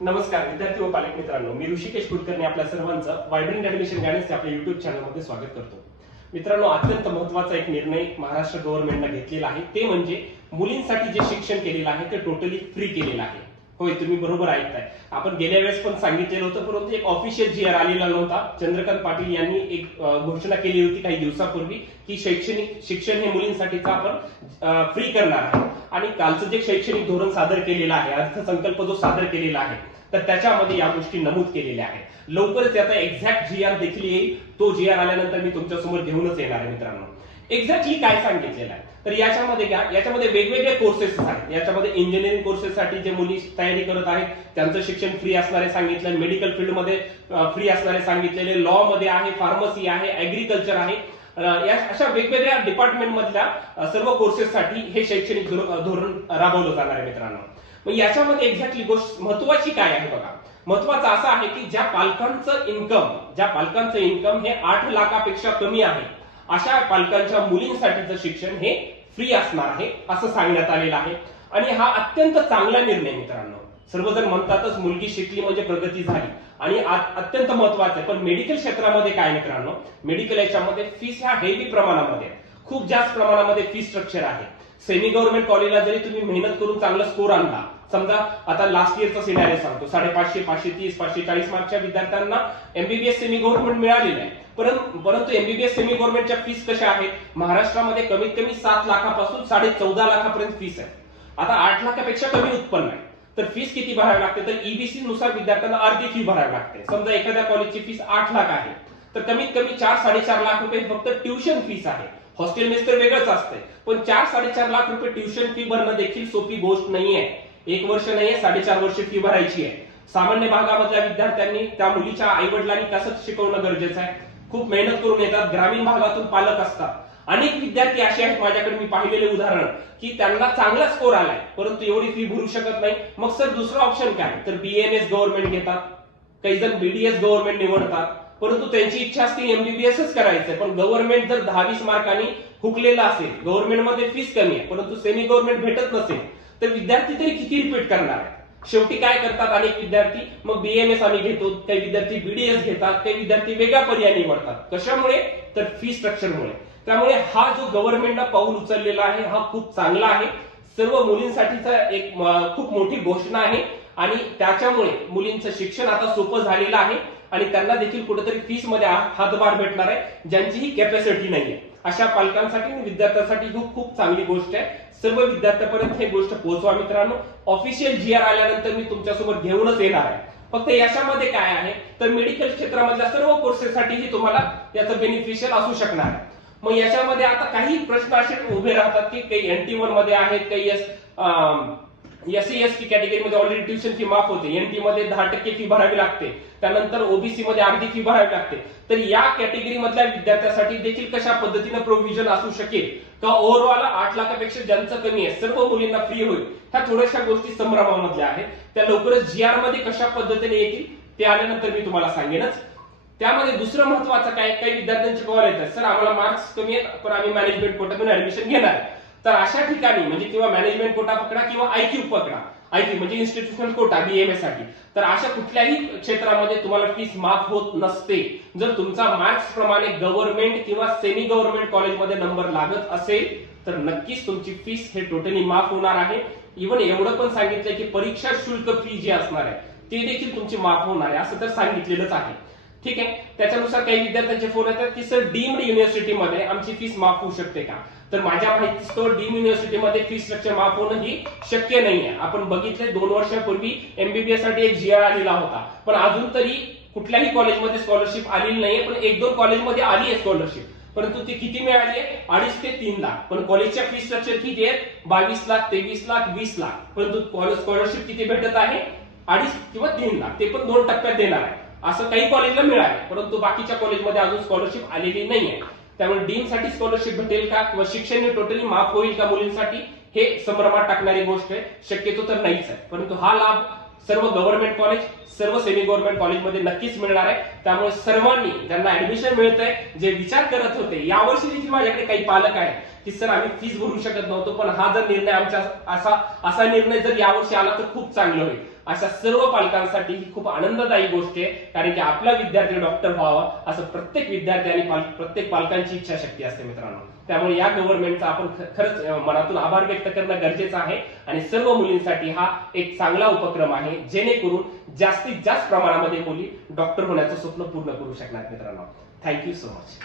नमस्कार विद्यार्थी व पालक मित्रांनो, मी ऋषिकेश कुलकर्णी आपल्या सर्वांचं वायब्रंट ऍडमिशन गायडन्स आपल्या युट्यूब चॅनलमध्ये स्वागत करतो. मित्रांनो, अत्यंत महत्त्वाचा एक निर्णय महाराष्ट्र गव्हर्नमेंटने घेतलेला आहे, ते म्हणजे मुलींसाठी जे शिक्षण केलेलं आहे ते टोटली फ्री केलेलं आहे. होय, तुम्ही बरोबर ऐकताय. आपण गेल्या वेळेस पण सांगितलेलं होतं, परंतु एक ऑफिशियल जीआर आलेला नव्हता. चंद्रकांत पाटील यांनी एक घोषणा केली होती काही दिवसापूर्वी की शैक्षणिक शिक्षण हे मुलींसाठीचं आपण फ्री करणार आहे. आणि कालचं जे शैक्षणिक धोरण सादर केलेलं आहे, अर्थसंकल्प जो सादर केलेला आहे, तर त्याच्यामध्ये या गोष्टी नमूद केलेल्या आहेत. लवकरच त्याचा एक्झॅक्ट जीआर देखील येईल. तो जीआर आल्यानंतर मी तुमच्या समोर घेऊनच येणार आहे. मित्रांनो, एक्झॅक्टली काय सांगितलेलं आहे तर याच्यामध्ये वेगवेगळे कोर्सेस आहेत. याच्यामध्ये इंजिनिअरिंग कोर्सेससाठी जे मुली तयारी करत आहेत त्यांचं शिक्षण फ्री असणारे सांगितलं, मेडिकल फील्डमध्ये फ्री असणारे सांगितलेले, लॉ मध्ये आहे, फार्मसी आहे, ऍग्रिकल्चर आहे. या अशा वेगवेगळ्या डिपार्टमेंट मधल्या सर्व कोर्सेससाठी हे शैक्षणिक धोरण राबवलं जाणार आहे. मित्रांनो, मग याच्यामध्ये एक्झॅक्टली गोष्ट महत्वाची काय आहे बघा. महत्वाचं असं आहे की ज्या पालकांचं इन्कम हे 8 लाखापेक्षा कमी आहे, अशा पालकांच्या मुलींसाठीचं शिक्षण हे फ्री असणार आहे असं सांगण्यात आलेलं आहे. आणि हा अत्यंत चांगला निर्णय. मित्रांनो, सर्वजण म्हणतातच मुलगी शिकली म्हणजे प्रगती झाली, आणि अत्यंत महत्वाचं आहे. पण मेडिकल क्षेत्रामध्ये काय मित्रांनो, मेडिकल याच्यामध्ये फीस ह्या हेवी प्रमाणामध्ये, खूप जास्त प्रमाणामध्ये फीस स्ट्रक्चर आहे. सेमी गव्हर्नमेंट कॉलेजला जरी तुम्ही मेहनत करून चांगला स्कोर आणला, समजा आता लास्ट इयरचा सिनारिओ सांगतो, 550, 530, 540 मार्कच्या विद्यार्थ्यांना एमबीबीएस सेमी गव्हर्नमेंट मिळालेलं आहे. परंतु एमबीबीएस सेमी गव्हर्नमेंटच्या फीस कशा आहेत, महाराष्ट्रामध्ये कमीत कमी 7 लाखापासून 14.5 लाखापर्यंत फीस आहे. आता 8 लाखापेक्षा कमी उत्पन्न आहे, तर फीस किती भरावी लागते, तर ईबीसी नुसार विद्यार्थ्यांना अर्धी फी भरावी लागते. समजा एखाद्या कॉलेजची फीस 8 लाख आहे, तर कमीत कमी 4-4.5 लाख रुपये फक्त ट्युशन फीस आहे. हॉस्टेल मेस तर वेगळंच असते, पण 4-4.5 लाख रुपये ट्युशन फी भरणं देखील सोपी गोष्ट नाहीये. 1 वर्ष नाहीये, 4.5 वर्ष फी भरायची आहे. सामान्य भागामधल्या विद्यार्थ्यांनी त्या मुलीच्या आई वडिलांनी कसं शिकवणं गरजेचं आहे. खूप मेहनत करून येतात, ग्रामीण भागातून पालक असतात. अनेक विद्यार्थी असे आहेत माझ्याकडे मी पाहिलेले उदाहरण की त्यांना चांगला स्कोर आलाय, परंतु एवढी फी भरू शकत नाही. मग सर दुसरा ऑप्शन काय, तर बीएमएस गव्हर्नमेंट घेतात, काही जण बीडीएस गव्हर्नमेंट निवडतात. परंतु त्यांची इच्छा असते एमबीबीएसच करायचंय, पण गव्हर्नमेंट जर 10-20 मार्कांनी हुकलेला असेल, गव्हर्नमेंटमध्ये फीस कमी आहे परंतु सेमी गव्हर्नमेंट भेटत नसेल, तर विद्यार्थी तरी किती रिपीट करणार आहे. शेवटी काय करतात अनेक विद्यार्थी, मग बीएमएस आम्ही घेतो, काही विद्यार्थी बीडीएस घेतात, काही विद्यार्थी वेगळा पर्याय निवडतात. कशामुळे, तर फी स्ट्रक्चरमुळे. त्यामुळे हा जो गव्हर्नमेंटनं पाऊल उचललेला आहे हा खूप चांगला आहे. सर्व मुलींसाठीचा एक खूप मोठी घोषणा आहे, आणि त्याच्यामुळे मुलींचं शिक्षण आता सोपं झालेलं आहे, आणि त्यांना देखील कुठेतरी फीस मध्ये हातभार भेटणार आहे, ज्यांची ही कॅपॅसिटी नाहीये. अशा पालकांसाठी आणि विद्यार्थ्यांसाठी खूप चांगली गोष्ट आहे. सर्व विद्यार्थ्यांपर्यंत ही गोष्ट पोहोचवा मित्रांनो. ऑफिशियल जीआर आल्यानंतर मी तुमच्यासोबत घेऊनच येणार आहे. फक्त याच्यामध्ये काय आहे, तर मेडिकल क्षेत्रामधल्या सर्व कोर्सेससाठी तुम्हाला याचं बेनिफिशियल असू शकणार आहे. मग याच्यामध्ये आता काही प्रश्न असे उभे राहतात की काही NT1 मध्ये आहेत, काही एससी एसटी कॅटेगरीमध्ये ऑलरेडी ट्युशन फी माफ होते, एनटी मध्ये 10% फी भरावी लागते, त्यानंतर ओबीसी मध्ये अर्धी फी भरावी लागते. तर या कॅटेगरी मधल्या विद्यार्थ्यांसाठी देखील कशा पद्धतीने प्रोव्हिजन असू शकेल का ओव्हरऑल 8 लाखापेक्षा ज्यांचं कमी आहे सर्व मुलींना फ्री होईल, ह्या थोड्याशा गोष्टी संभ्रमामधल्या आहेत. त्या लवकरच जीआर मध्ये कशा पद्धतीने येतील ते आल्यानंतर मी तुम्हाला सांगेनच. त्यामध्ये दुसरं महत्वाचं काय, काही विद्यार्थ्यांचे कॉल येतात, सर आम्हाला मार्क्स कमी आहेत पण आम्ही मॅनेजमेंट कोट्यातून ऍडमिशन घेणार आहे. तर अशा ठिकाणी म्हणजे किंवा मॅनेजमेंट कोटा पकडा किंवा आयक्यू पकडा, आयक्यू म्हणजे इन्स्टिट्यूशनल कोटा बीएमएस साठी, तर अशा कुठल्याही क्षेत्रामध्ये तुम्हाला फीस माफ होत नसते. जर तुमचा मार्क्स प्रमाणे गव्हर्नमेंट किंवा सेमी गव्हर्नमेंट कॉलेजमध्ये नंबर लागत असेल तर नक्कीच तुमची फीस हे टोटली माफ होणार आहे. इव्हन एवढं पण सांगितलंय की परीक्षा शुल्क फी जी असणार आहे ते देखील तुमची माफ होणार आहे, असं तर सांगितलेलंच आहे. ठीक आहे. त्याच्यानुसार काही विद्यार्थ्यांचे फोन येतात की सर डीम्ड युनिव्हर्सिटीमध्ये आमची फीस माफ होऊ शकते का, तर माझ्या माहितीस्तव डीम युनिव्हर्सिटीमध्ये फी स्ट्रक्चर माफ होणं ही शक्य नाहीये. आपण बघितले 2 वर्षापूर्वी एमबीबीएस साठी एक जीआर आलेला होता, पण अजून तरी कुठल्याही कॉलेजमध्ये स्कॉलरशिप आलेली नाहीये. पण 1-2 कॉलेजमध्ये आली आहे स्कॉलरशिप, परंतु ती किती मिळाली आहे, 2.5 ते 3 लाख. पण कॉलेजच्या फी स्ट्रक्चर किती आहे, 22 लाख, 23 लाख, 20 लाख. परंतु स्कॉलरशिप किती भेटत आहे, 2.5 किंवा 3 लाख, ते पण 2 टप्प्यात देणार आहे. असं काही कॉलेजला मिळाले, परंतु बाकीच्या कॉलेजमध्ये अजून स्कॉलरशिप आलेली नाहीये. त्यामुळे डीम साठी स्कॉलरशिप भेटेल का किंवा शिक्षण हे टोटली माफ होईल का मुलींसाठी, हे संभ्रमात टाकणारी गोष्ट आहे. शक्यतो तर नाहीच आहे, परंतु हा लाभ सर्व गव्हर्नमेंट कॉलेज, सर्व सेमी गव्हर्नमेंट कॉलेजमध्ये नक्कीच मिळणार आहे. त्यामुळे सर्वांनी ज्यांना ऍडमिशन मिळतंय, जे विचार करत होते, यावर्षी देखील माझ्याकडे काही पालक आहेत की सर आम्ही फीस भरू शकत नव्हतो, पण हा जर निर्णय आमचा असा निर्णय जर यावर्षी आला तर खूप चांगलं होईल. अशा सर्व पालकांसाठी ही खूप आनंददायी गोष्ट आहे, कारण की आपला विद्यार्थी डॉक्टर व्हावा असं प्रत्येक विद्यार्थी आणि प्रत्येक पालकांची इच्छाशक्ती असते मित्रांनो. त्यामुळे या गव्हर्नमेंटचा आपण खरंच मनातून आभार व्यक्त करणं गरजेचं आहे आणि सर्व मुलींसाठी हा एक चांगला उपक्रम आहे, जेणेकरून जास्तीत जास्त प्रमाणामध्ये मुली डॉक्टर होण्याचं स्वप्न पूर्ण करू शकणार मित्रांनो. Thank you so much.